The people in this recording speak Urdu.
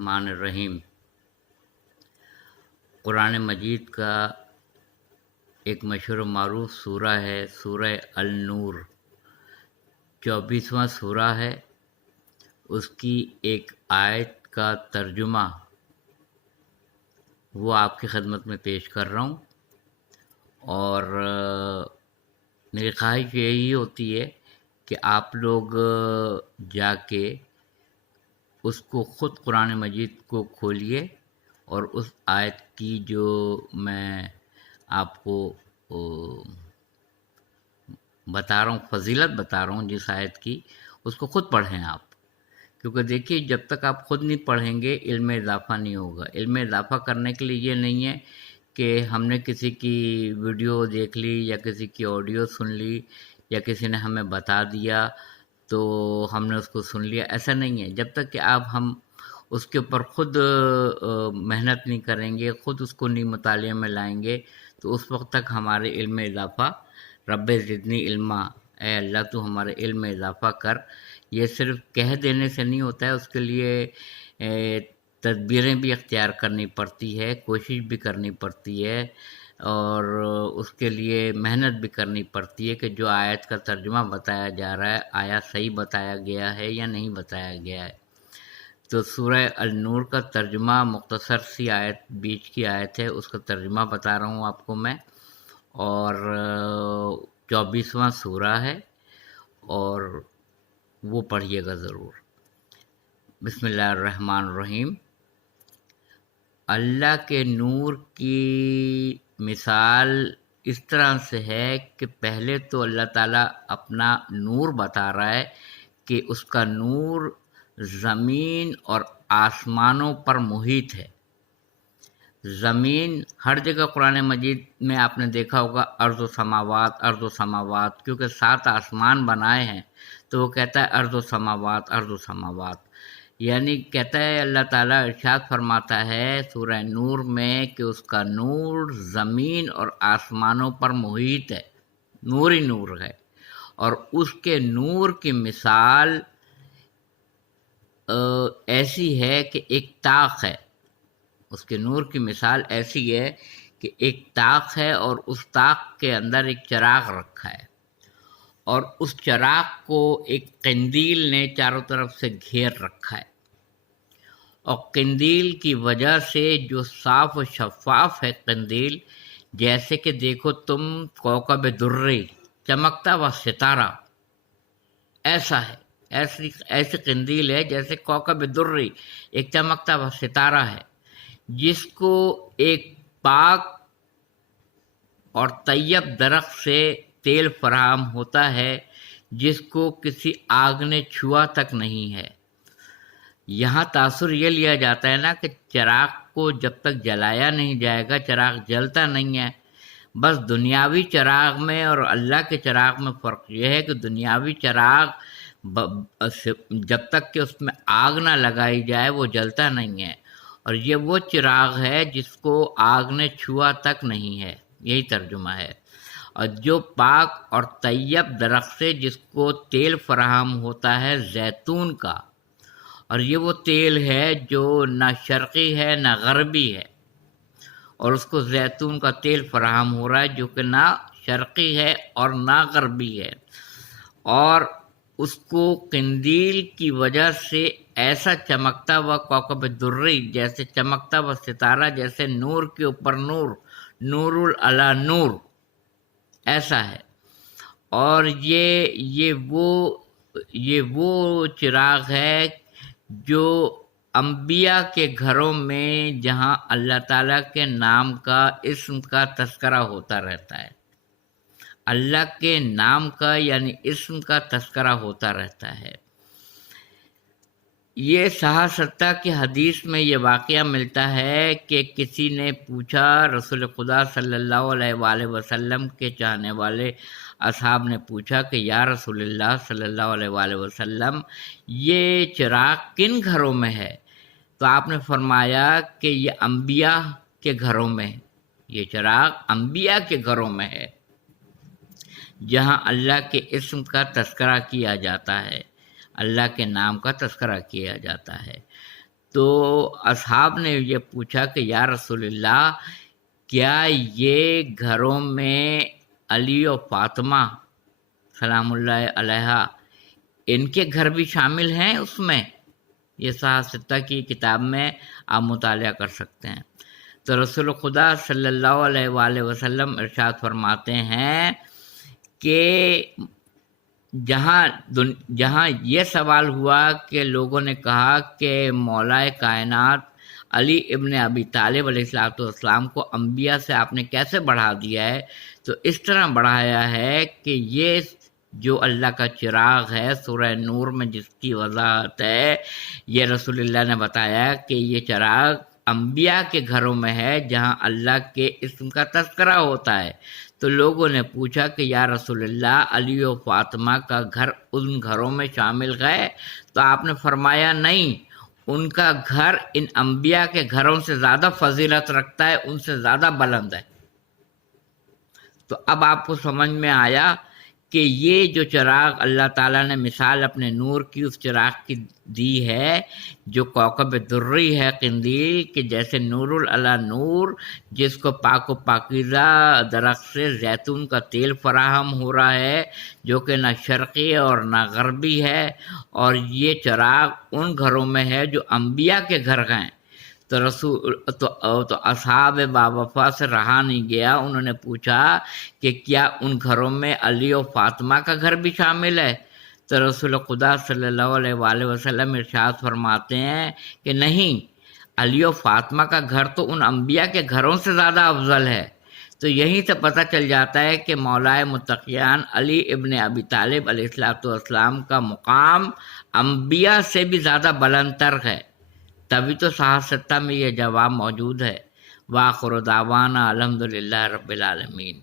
الرحمن الرحیم۔ قرآن مجید کا ایک مشہور و معروف سورہ ہے سورہ النور، 24واں سورہ ہے۔ اس کی ایک آیت کا ترجمہ وہ آپ کی خدمت میں پیش کر رہا ہوں، اور میری خواہش یہی ہوتی ہے کہ آپ لوگ جا کے اس کو خود قرآن مجید کو کھولیے اور اس آیت کی جو میں آپ کو بتا رہا ہوں، فضیلت بتا رہا ہوں جس آیت کی، اس کو خود پڑھیں آپ، کیونکہ دیکھیے جب تک آپ خود نہیں پڑھیں گے علم اضافہ نہیں ہوگا۔ علم اضافہ کرنے کے لیے یہ نہیں ہے کہ ہم نے کسی کی ویڈیو دیکھ لی یا کسی کی آڈیو سن لی یا کسی نے ہمیں بتا دیا تو ہم نے اس کو سن لیا، ایسا نہیں ہے۔ جب تک کہ آپ ہم اس کے اوپر خود محنت نہیں کریں گے، خود اس کو نہیں مطالعے میں لائیں گے، تو اس وقت تک ہمارے علم اضافہ، رب زدنی علما، اے اللہ تو ہمارے علم میں اضافہ کر، یہ صرف کہہ دینے سے نہیں ہوتا ہے، اس کے لیے تدبیریں بھی اختیار کرنی پڑتی ہے، کوشش بھی کرنی پڑتی ہے، اور اس کے لیے محنت بھی کرنی پڑتی ہے کہ جو آیت کا ترجمہ بتایا جا رہا ہے آیا صحیح بتایا گیا ہے یا نہیں بتایا گیا ہے۔ تو سورہ النور کا ترجمہ مختصر سی آیت، بیچ کی آیت ہے، اس کا ترجمہ بتا رہا ہوں آپ کو میں، اور 24واں سورہ ہے، اور وہ پڑھیے گا ضرور۔ بسم اللہ الرحمن الرحیم۔ اللہ کے نور کی مثال اس طرح سے ہے کہ پہلے تو اللہ تعالیٰ اپنا نور بتا رہا ہے کہ اس کا نور زمین اور آسمانوں پر محیط ہے۔ زمین ہر جگہ قرآن مجید میں آپ نے دیکھا ہوگا ارض و سماوات، ارض و سماوات، کیونکہ 7 آسمان بنائے ہیں تو وہ کہتا ہے ارض و سماوات، ارض و سماوات، یعنی کہتا ہے اللہ تعالیٰ ارشاد فرماتا ہے سورہ نور میں کہ اس کا نور زمین اور آسمانوں پر محیط ہے، نور ہی نور ہے، اور اس کے نور کی مثال ایسی ہے کہ ایک طاق ہے۔ اس کے نور کی مثال ایسی ہے کہ ایک طاق ہے اور اس طاق کے اندر ایک چراغ رکھا ہے، اور اس چراغ کو ایک قندیل نے چاروں طرف سے گھیر رکھا ہے، اور قندیل کی وجہ سے جو صاف و شفاف ہے قندیل، جیسے کہ دیکھو تم کوكب درّی، چمکتا ہوا ستارہ، ایسا ہے، ایسی قندیل ہے جیسے کوكب درّی، ایک چمکتا ہوا ستارہ ہے، جس کو ایک پاک اور طیب درخت سے تیل فراہم ہوتا ہے جس کو کسی آگ نے چھوا تک نہیں ہے۔ یہاں تاثر یہ لیا جاتا ہے نا کہ چراغ کو جب تک جلایا نہیں جائے گا چراغ جلتا نہیں ہے۔ بس دنیاوی چراغ میں اور اللہ کے چراغ میں فرق یہ ہے کہ دنیاوی چراغ جب تک کہ اس میں آگ نہ لگائی جائے وہ جلتا نہیں ہے، اور یہ وہ چراغ ہے جس کو آگ نے چھوا تک نہیں ہے، یہی ترجمہ ہے۔ اور جو پاک اور طیب درخت سے جس کو تیل فراہم ہوتا ہے زیتون کا، اور یہ وہ تیل ہے جو نہ شرقی ہے نہ غربی ہے، اور اس کو زیتون کا تیل فراہم ہو رہا ہے جو کہ نہ شرقی ہے اور نہ غربی ہے، اور اس کو قندیل کی وجہ سے ایسا چمکتا ہوا کوكب درّی، جیسے چمکتا ہوا ستارہ، جیسے نور کے اوپر نور، نور علی نور، ایسا ہے۔ اور یہ وہ چراغ ہے جو انبیاء کے گھروں میں جہاں اللہ تعالیٰ کے نام کا، اسم کا تذکرہ ہوتا رہتا ہے، اللہ کے نام کا یعنی اسم کا تذکرہ ہوتا رہتا ہے۔ یہ صحیح ستہ کی حدیث میں یہ واقعہ ملتا ہے کہ کسی نے پوچھا، رسول خدا صلی اللہ علیہ وآلہ وسلم کے چاہنے والے اصحاب نے پوچھا کہ یا رسول اللہ صلی اللہ علیہ وآلہ وسلم، یہ چراغ کن گھروں میں ہے؟ تو آپ نے فرمایا کہ یہ انبیاء کے گھروں میں، یہ چراغ انبیاء کے گھروں میں ہے، جہاں اللہ کے اسم کا تذکرہ کیا جاتا ہے، اللہ کے نام کا تذکرہ کیا جاتا ہے۔ تو اصحاب نے یہ پوچھا کہ یا رسول اللہ، کیا یہ گھروں میں علی و فاطمہ سلام اللہ علیہ ان کے گھر بھی شامل ہیں اس میں؟ یہ صحاح ستہ کی کتاب میں آپ مطالعہ کر سکتے ہیں۔ تو رسول خدا صلی اللہ علیہ وآلہ وسلم ارشاد فرماتے ہیں کہ جہاں یہ سوال ہوا کہ لوگوں نے کہا کہ مولائے کائنات علی ابن ابی طالب علیہ السلام کو انبیاء سے آپ نے کیسے بڑھا دیا ہے، تو اس طرح بڑھایا ہے کہ یہ جو اللہ کا چراغ ہے سورہ نور میں جس کی وضاحت ہے، یہ رسول اللہ نے بتایا کہ یہ چراغ انبیاء کے گھروں میں ہے جہاں اللہ کے اسم کا تذکرہ ہوتا ہے۔ تو لوگوں نے پوچھا کہ یا رسول اللہ، علی و فاطمہ کا گھر ان گھروں میں شامل ہے؟ تو آپ نے فرمایا نہیں، ان کا گھر ان انبیاء کے گھروں سے زیادہ فضیلت رکھتا ہے، ان سے زیادہ بلند ہے۔ تو اب آپ کو سمجھ میں آیا کہ یہ جو چراغ اللہ تعالیٰ نے مثال اپنے نور کی اس چراغ کی دی ہے جو کوكب دری ہے قندیل، کہ جیسے نور علی نور، جس کو پاک و پاکیزہ درخت سے زیتون کا تیل فراہم ہو رہا ہے جو کہ نہ شرقی اور نہ غربی ہے، اور یہ چراغ ان گھروں میں ہے جو انبیاء کے گھر ہیں۔ تو اصحاب باوفا سے رہا نہیں گیا، انہوں نے پوچھا کہ کیا ان گھروں میں علی و فاطمہ کا گھر بھی شامل ہے؟ تو رسول خدا صلی اللہ علیہ وآلہ وسلم ارشاد فرماتے ہیں کہ نہیں، علی و فاطمہ کا گھر تو ان انبیاء کے گھروں سے زیادہ افضل ہے۔ تو یہیں سے پتہ چل جاتا ہے کہ مولائے متقیان علی ابن ابی طالب علیہ السلام کا مقام انبیاء سے بھی زیادہ بلند تر ہے، تبھی تو صحاح ستہ میں یہ جواب موجود ہے۔ وآخر دعوانا الحمدللہ رب العالمین۔